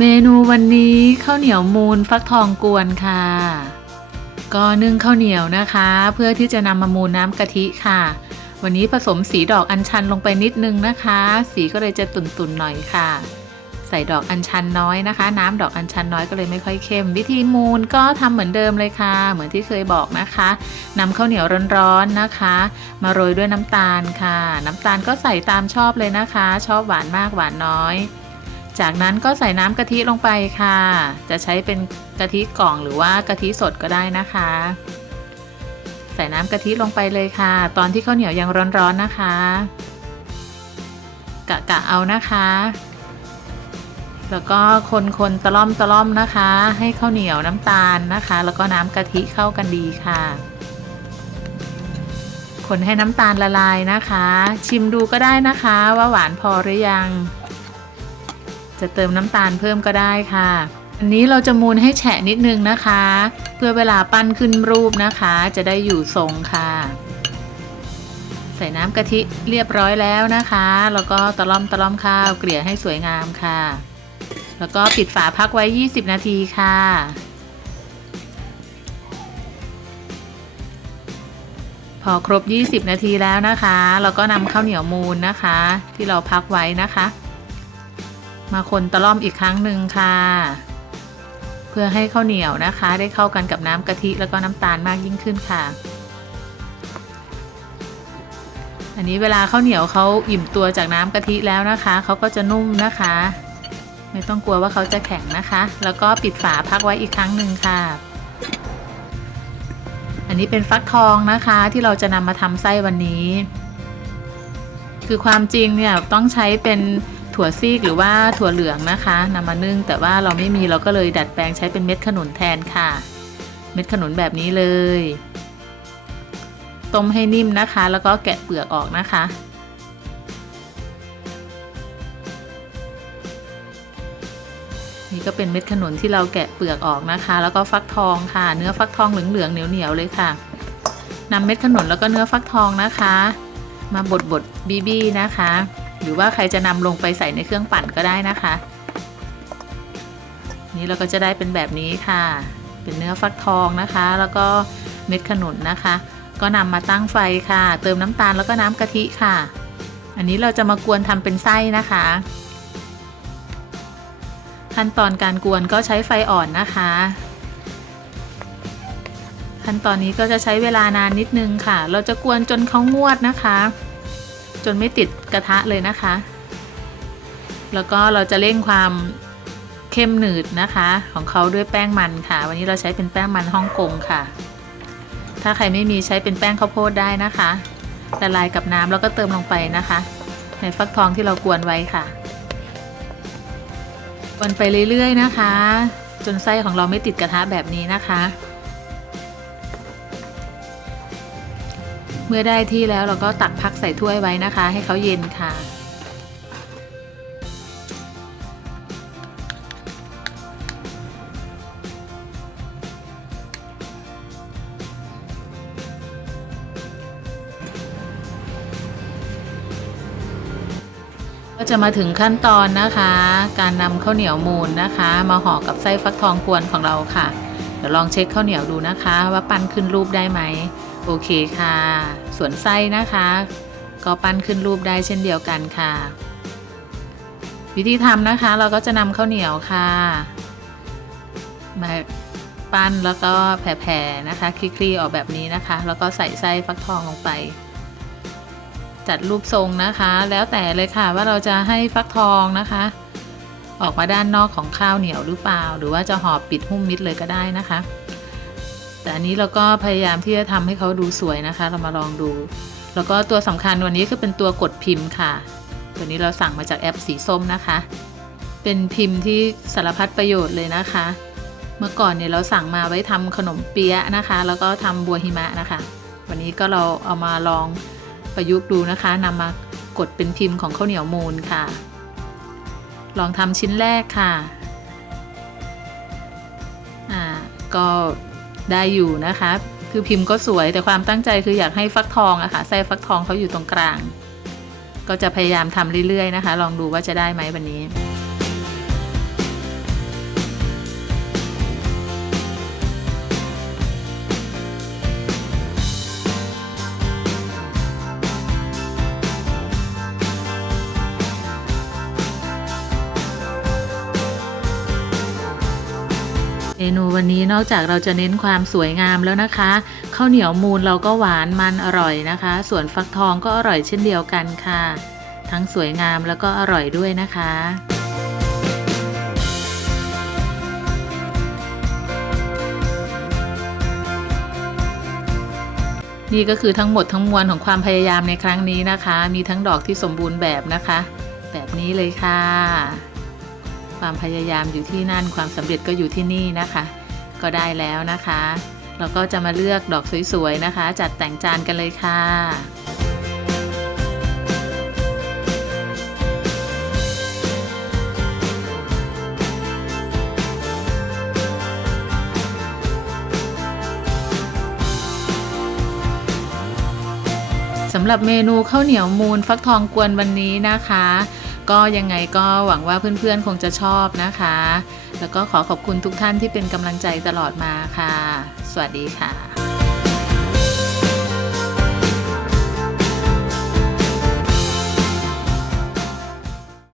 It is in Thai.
เมนูวันนี้ข้าวเหนียวมูนฟักทองกวนค่ะ ก็นึ่งข้าวเหนียวนะคะ เพื่อที่จะนำมามูนน้ำกะทิค่ะ วันนี้ผสมสีดอกอัญชันลงไปนิดนึงนะคะ สีก็เลยจะตุ่นๆหน่อยค่ะ ใส่ดอกอัญชันน้อยนะคะ น้ำดอกอัญชันน้อยก็เลยไม่ค่อยเข้ม วิธีมูนก็ทำเหมือนเดิมเลยค่ะ เหมือนที่เคยบอกนะคะนำข้าวเหนียวร้อนๆนะคะ มาโรยด้วยน้ำตาลค่ะ น้ำตาลก็ใส่ตามชอบเลยนะคะ ชอบหวานมากหวานน้อย จากนั้นก็ใส่น้ำกะทิลงไปค่ะ จะใช้เป็นกะทิกล่องหรือว่ากะทิสดก็ได้นะคะ ใส่น้ำกะทิลงไปเลยค่ะ ตอนที่ข้าวเหนียวยังร้อนๆนะคะ กะกะเอานะคะ แล้วก็คนคนๆตะล่อมตะล่อมนะคะ ให้ข้าวเหนียวน้ำตาลนะคะ แล้วก็น้ำกะทิเข้ากันดีค่ะ คนให้น้ำตาลละลายนะคะ ชิมดูก็ได้นะคะว่าหวานพอหรือยัง จะเติมน้ำตาลเพิ่มก็ได้ค่ะ อันนี้เราจะมูนให้แฉะนิดนึงนะคะ เพื่อเวลาปั้นขึ้นรูปนะคะ จะได้อยู่ทรงค่ะ ใส่น้ำกะทิเรียบร้อยแล้วนะคะ แล้วก็ตะล่อมตะล่อมข้าวเกลี่ยให้สวยงามค่ะ แล้วก็ปิดฝาพักไว้ 20 นาทีค่ะพอครบ 20 นาทีแล้วนะคะ เราก็นำข้าวเหนียวมูนนะคะ ที่เราพักไว้นะคะ มาคนตะล่อมอีกครั้งหนึ่งค่ะ เพื่อให้ข้าวเหนียวนะคะ ได้เข้ากันกับน้ำกะทิแล้วก็น้ำตาลมากยิ่งขึ้นค่ะ อันนี้เวลาข้าวเหนียวเขาอิ่มตัวจากน้ำกะทิแล้วนะคะเขาก็จะนุ่มนะคะ ไม่ต้องกลัวว่าเขาจะแข็งนะคะ แล้วก็ปิดฝาพักไว้อีกครั้งหนึ่งค่ะอันนี้เป็นฟักทองนะคะที่เราจะนำมาทำไส้วันนี้ คือความจริงเนี่ยต้องใช้เป็น ถั่วซีกหรือว่าถั่วเหลืองนะคะนำมานึ่งแต่ว่าเราไม่มีเราก็เลยดัดแปลงใช้เป็นเม็ดขนุนแทนค่ะ เม็ดขนุนแบบนี้เลย ต้มให้นิ่มนะคะ แล้วก็แกะเปลือกออกนะคะ นี่ก็เป็นเม็ดขนุนที่เราแกะเปลือกออกนะคะ แล้วก็ฟักทองค่ะ เนื้อฟักทองเหลืองๆเหนียวๆเลยค่ะนำเม็ดขนุนแล้วก็เนื้อฟักทองนะคะ มาบดบดบีบีนะคะ หรือว่าใครจะนำลงไปใส่ในเครื่องปั่นก็ได้นะคะ นี่เราก็จะได้เป็นแบบนี้ค่ะ เป็นเนื้อฟักทองนะคะ แล้วก็เม็ดขนุนนะคะ ก็นำมาตั้งไฟค่ะ เติมน้ำตาลแล้วก็น้ำกะทิค่ะ อันนี้เราจะมากวนทำเป็นไส้นะคะ ขั้นตอนการกวนก็ใช้ไฟอ่อนนะคะขั้นตอนนี้ก็จะใช้เวลานานนิดนึงค่ะ เราจะกวนจนเขางวดนะคะ จนไม่ติดกระทะเลยนะคะ แล้วก็เราจะเร่งความเข้มหนืดนะคะ ของเขาด้วยแป้งมันค่ะ วันนี้เราใช้เป็นแป้งมันฮ่องกงค่ะ ถ้าใครไม่มีใช้เป็นแป้งข้าวโพดได้นะคะละลายกับน้ำแล้วก็เติมลงไปนะคะ ในฟักทองที่เรากวนไว้ค่ะกวนไปเรื่อยๆนะคะ จนไส้ของเราไม่ติดกระทะแบบนี้นะคะ เมื่อได้ที่แล้วเราก็ตักพักใส่ถ้วยไว้นะคะ ให้เขาเย็นค่ะ ก็จะมาถึงขั้นตอนนะคะ การนำข้าวเหนียวมูนนะคะ มาห่อกับไส้ฟักทองกวนของเราค่ะ เดี๋ยวลองเช็คข้าวเหนียวดูนะคะ ว่าปั้นขึ้นรูปได้ไหม โอเคค่ะ ส่วนไส้นะคะ ก็ปั้นขึ้นรูปได้เช่นเดียวกันค่ะ วิธีทำนะคะเราก็จะนำข้าวเหนียวค่ะมาปั้นแล้วก็แผ่ๆนะคะคลี่ๆออกแบบนี้นะคะ แล้วก็ใส่ไส้ฟักทองลงไป จัดรูปทรงนะคะ แล้วแต่เลยค่ะว่าเราจะให้ฟักทองนะคะ ออกมาด้านนอกของข้าวเหนียวหรือเปล่า หรือว่าจะห่อปิดหุ้มมิดเลยก็ได้นะคะ แต่อันนี้เราก็พยายามที่จะทำให้เขาดูสวยนะคะ เรามาลองดู แล้วก็ตัวสำคัญวันนี้คือเป็นตัวกดพิมพ์ค่ะ ตัวนี้เราสั่งมาจากแอปสีส้มนะคะ เป็นพิมพ์ที่สารพัดประโยชน์เลยนะคะ เมื่อก่อนเนี่ยเราสั่งมาไว้ทำขนมเปี๊ยะนะคะ แล้วก็ทำบัวหิมะนะคะ วันนี้ก็เราเอามาลองประยุกต์ดูนะคะนำมากดเป็นพิมพ์ของข้าวเหนียวมูนค่ะ ลองทำชิ้นแรกค่ะ อ่าก็ ได้อยู่นะคะคือพิมพ์ก็สวยแต่ความตั้งใจคืออยากให้ฟักทองอะค่ะไส้ฟักทองเขาอยู่ตรงกลาง ก็จะพยายามทำเรื่อยๆนะคะ ลองดูว่าจะได้ไหมวันนี้ มนูวันนี้นอกจากเราจะเน้นความสวยงามแล้วนะคะข้าวเหนียวมูนเราก็หวานมันอร่อยนะคะ ส่วนฟักทองก็อร่อยเช่นเดียวกันค่ะ ทั้งสวยงามแล้วก็อร่อยด้วยนะคะนี่ก็คือทั้งหมดทั้งมวลของความพยายามในครั้งนี้นะคะ มีทั้งดอกที่สมบูรณ์แบบนะคะ แบบนี้เลยค่ะ ความพยายามอยู่ที่นั่น ความสำเร็จก็อยู่ที่นี่นะคะ ก็ได้แล้วนะคะ เราก็จะมาเลือกดอกสวยๆนะคะ จัดแต่งจานกันเลยค่ะสำหรับเมนูข้าวเหนียวมูนฟักทองกวนวันนี้นะคะ ก็ยังไงก็หวังว่าเพื่อนๆคงจะชอบนะคะ แล้วก็ขอขอบคุณทุกท่านที่เป็นกำลังใจตลอดมาค่ะ สวัสดีค่ะ